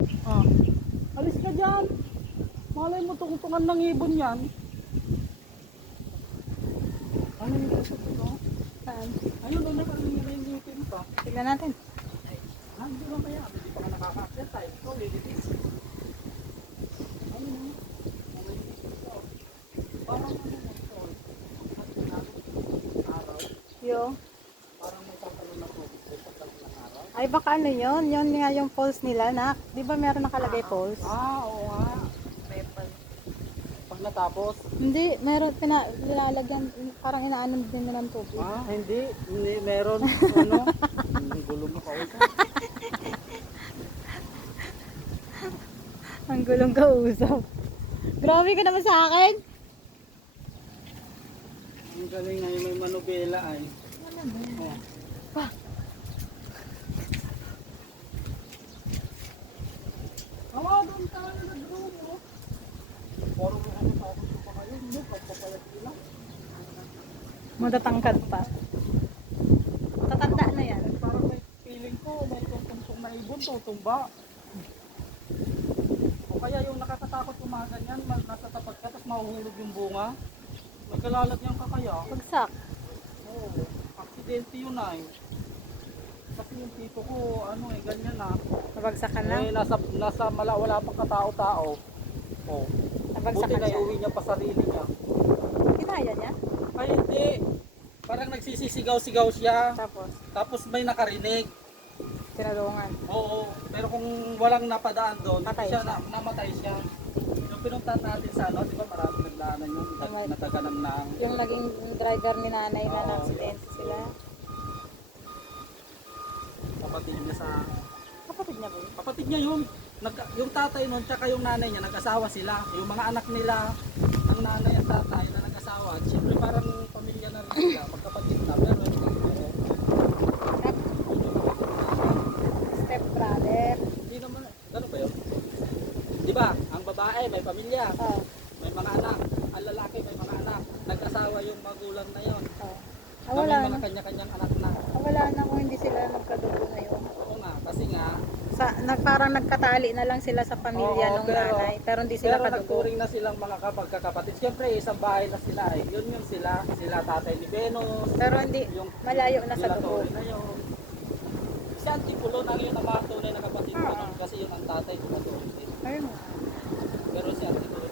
Ah, alis ka dyan. Malay mo tungtungan ng ibon yan. Ano yung gusto ko? Saan? Ayun, ano pa yung ngipin pa? Tignan natin. Hindi lang kaya. Hindi pa ka nakaka-exercise. Ikaw, lilitis. Ayun, ano yung ngipin ko? Parang ano mo ito? Araw. Yo. Parang may tatalon na tubig sa pagkakas ng araw. Ay baka ano yun? Yun nga yung poles nila na. Di ba meron nakalagay poles? Oo nga. Pag natapos. Hindi, meron nilalagyan, parang inaanon din nila ng tubig. Hindi. Hindi, meron. Ano? Ang gulo mo ka usa. Ang gulong kausap. Grabe ka naman sa akin. Ang galing nga yung may manubela ay. Oh. Tawagan ka na nag-room mo. Parang mo ano tapos ko pa kayo. Hindi, pagpapalag sila. Matatangkad pa. Matatanda na yan. Parang may feeling ko, may tungtong na ibon, tutumba. O kaya yung nakakatakot yung mga ganyan, nasa tapat ka, tapos mahuhulog yung bunga. Magkalalat yan ka kaya. Bagsak. Oo, aksidente yun ay. Kasi yung tito ko, ano eh, ganyan na. Nabagsak ka na. Eh, nasa wala pang katao-tao. Oh. Nabagsak Buti ka na siya. iuwi niya pa sarili niya. Kinaya niya. Ay hindi. Parang nagsisisigaw-sigaw siya. Tapos, May nakarinig. tinulungan. Oo. Pero kung walang napadaan doon, Patay siya, siya. namatay siya. Yung pinuntahan natin sa ano, di ba maraming naglaanan yung nataganang ng... Yung naging driver ni nanay na Oo. na-aksidente sila. Kapatid niya sa... Kapatid niya ba yun? Kapatid niya yun. Yung tatay nun, tsaka yung nanay niya, nag-asawa sila. Yung mga anak nila, ang nanay at tatay na nag-asawa. Siyempre parang pamilya na rin sila, magkapatid na. Pero Step brother. hindi naman, gano'n ba yun? Di ba, ang babae may pamilya, Oh. may mga anak. Ang lalaki may mga anak. Nag-asawa yung magulang na yun. Oh. Na Wala may na. mga kanya-kanyang anak na. Wala na kung hindi sila nagkadugo na yun. Oo nga, kasi nga, Parang nagkatali na lang sila sa pamilya Oo, nung nanay. Pero hindi sila pero kadugo. nagturing na silang mga kapagkakapatid. Siyempre, isang bahay na sila eh. Yun yung sila tatay ni Venus. Pero hindi, Yung malayo na sa nila dugo. Tori na yun. Si Antipulo na yun ang mga tunay na kapatid ko Oo. nun, kasi yun ang tatay ko na Tori din. Ayun. Pero si Antipulo